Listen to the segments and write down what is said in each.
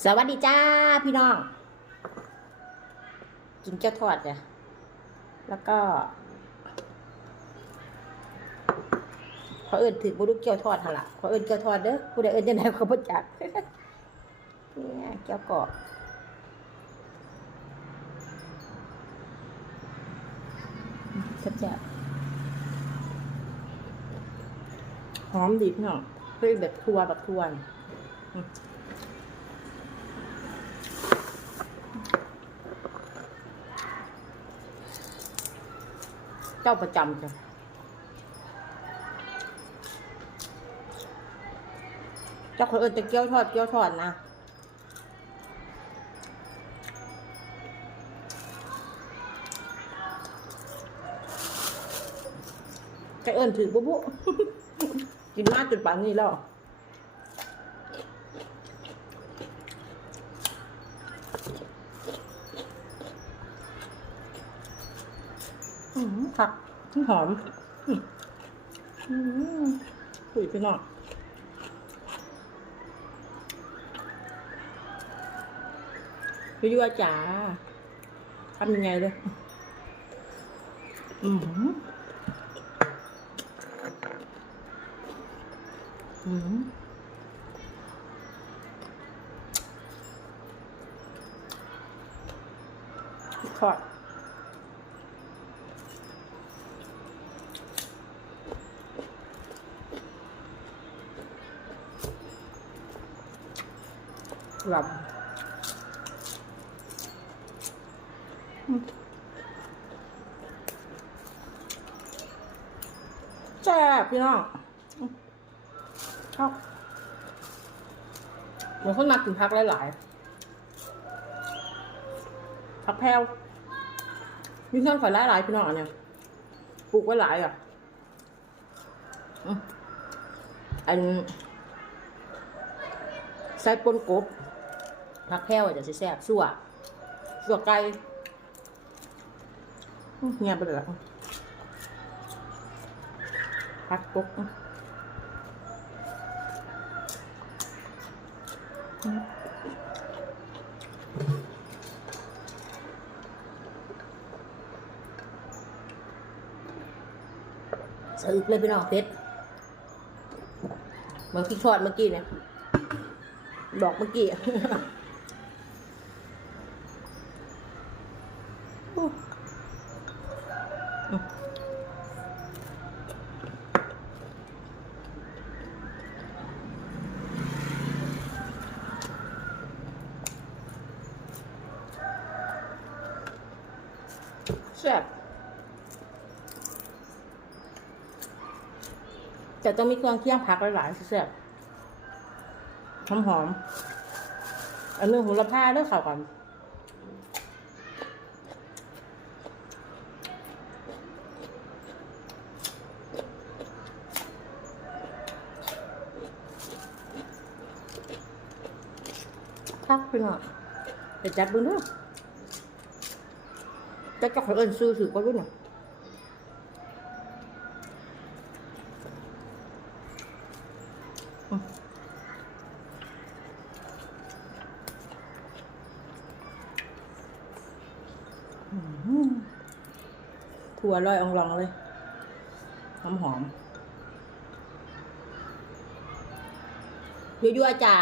สวัสดีจ้าพี่น้อง กินเกี๊ยวทอดจ้ะแล้วก็ขอเอิญถือบุรุษเกี๊ยวทอดหละขอเอิญเกี๊ยวทอดเด้อผู้ใดเอิญจะไหนเขาบ่จักเนี่ยเกี๊ยวกรอบแซ่บๆหอมดีพี่น้องเพื่อแบบทัวแบบทัวน เจ้าประจำจ้ะเจ้าคนอื่นจะเกี๊ยวทอดเกี๊ยวทอดนะไก่เอิญถือบุบุกินมากจนป่านนี้แล้ว ผักหอมอืมอืมคุยไปหน่อยไปยั่วจ๋าทำยังไงเลยอืมอืมทอด ลำอืมแซ่บพี่น้องอืมชอบเหมือนคนมากินพักหลายๆพักแพรวมีเครื่องข่อยหลายๆพี่น้องอันเนี่ยปลูกไว้หลายอะอืมอันใส่ปนกบ ผักแพรวอะจะสิแซ่บสั่วสั่วไก่อื้อเงียบไปเลยละผักกบอื้อใส่อีกเลยพี่น้องเป็ดเหมือนพริกทอดเมื่อกี้เนี่ยดอกเมื่อกี้ แซ่บ แต่ต้องมีเครื่องเคี่ยงผักหลายๆสิแซ่บหอมหอมอันนึงโหระพาเด้อข่าวก่อนพักไปหน่อยไปจับดูเนาะจะจับเขาเอินซื้อถือก็รู้เนาะ ถั่วลอยอองลองเลยหอมหอมยั่วๆจ๋า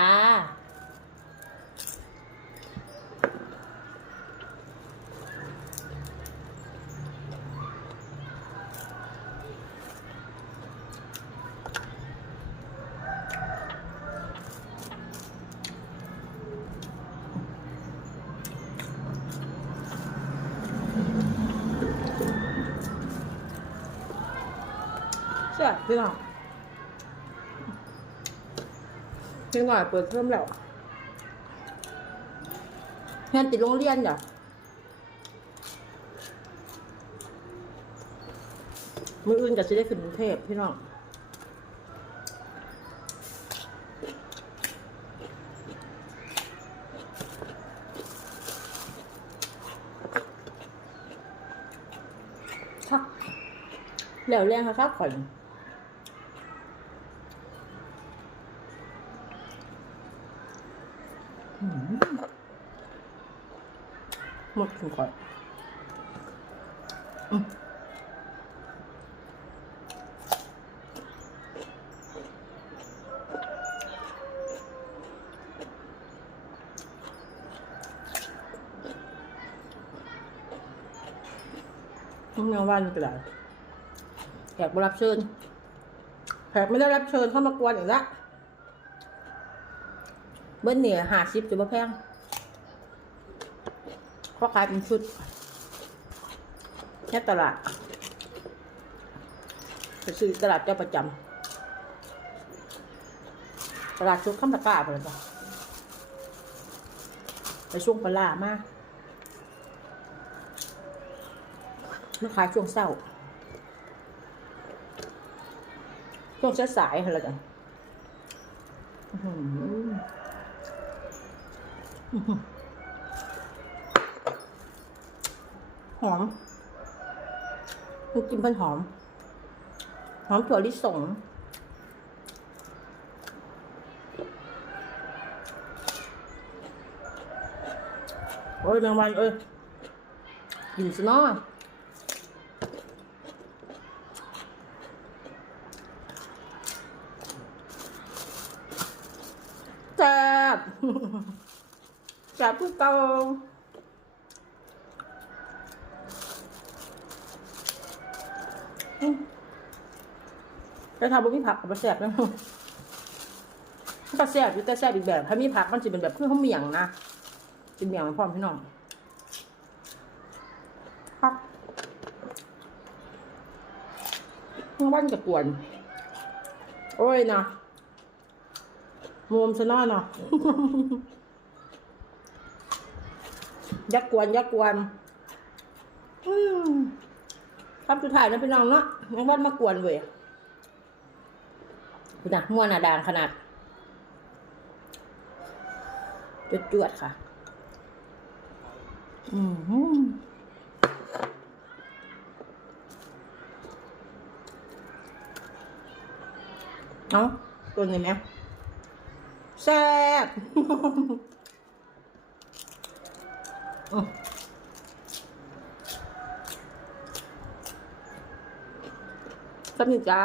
ใช่พี่น้องพี่หน่อยเปิดเพิ่มแล้วเรียนติดโรงเรียนจ้ะมืออื่นก็จะได้ขึ้นกรุงเทพพี่น้องครับแล้วเรียงค่ะครับข่อย อืม หมดถึงก่อนอืมต้องแนววันกระดาษแขกมารับเชิญแขกไม่ได้รับเชิญเข้ามากวนอีกแล้วเบิ้ลเนี่ยหาซิปจะบ่แพง เพราะขายเป็นชุดแค่ตลาดไปซื้อตลาดเจ้าประจำตลาดชุดข้ามตะกร้าไปเลยจ้ะไปช่วงปลามากมาขายช่วงเศร้าช่วงเช้าสายอะไรกันอือ หอมมันกินเป็นหอม หอมถั่วลิสงโอ้ยแมงวันเอ้ยกินซะเนาะแซ่บแซ่บคือเก่า อืม ไปทำบุมีผักกับแซ่บนะมันก็แซ่บอยู่แต่แซ่บอีกแบบ ถ้ามีผักมันจะเป็นแบบเพื่อข้าวเหมียงนะเป็นเหมียงมันพร้อมพี่น้องครับวันกับกวน โอ้ยนะมุมซะหน้อเนาะยักกวนยักกวนอืม คำสุดท้ายนะพี่น้องเนาะยังวันมากวนเว้ยนะมั่วนหนาดางขนาดจวดจวดๆค่ะอืมหืมเอาตัวนี้ไหมแซ่บ อืม สวัสดีจ้า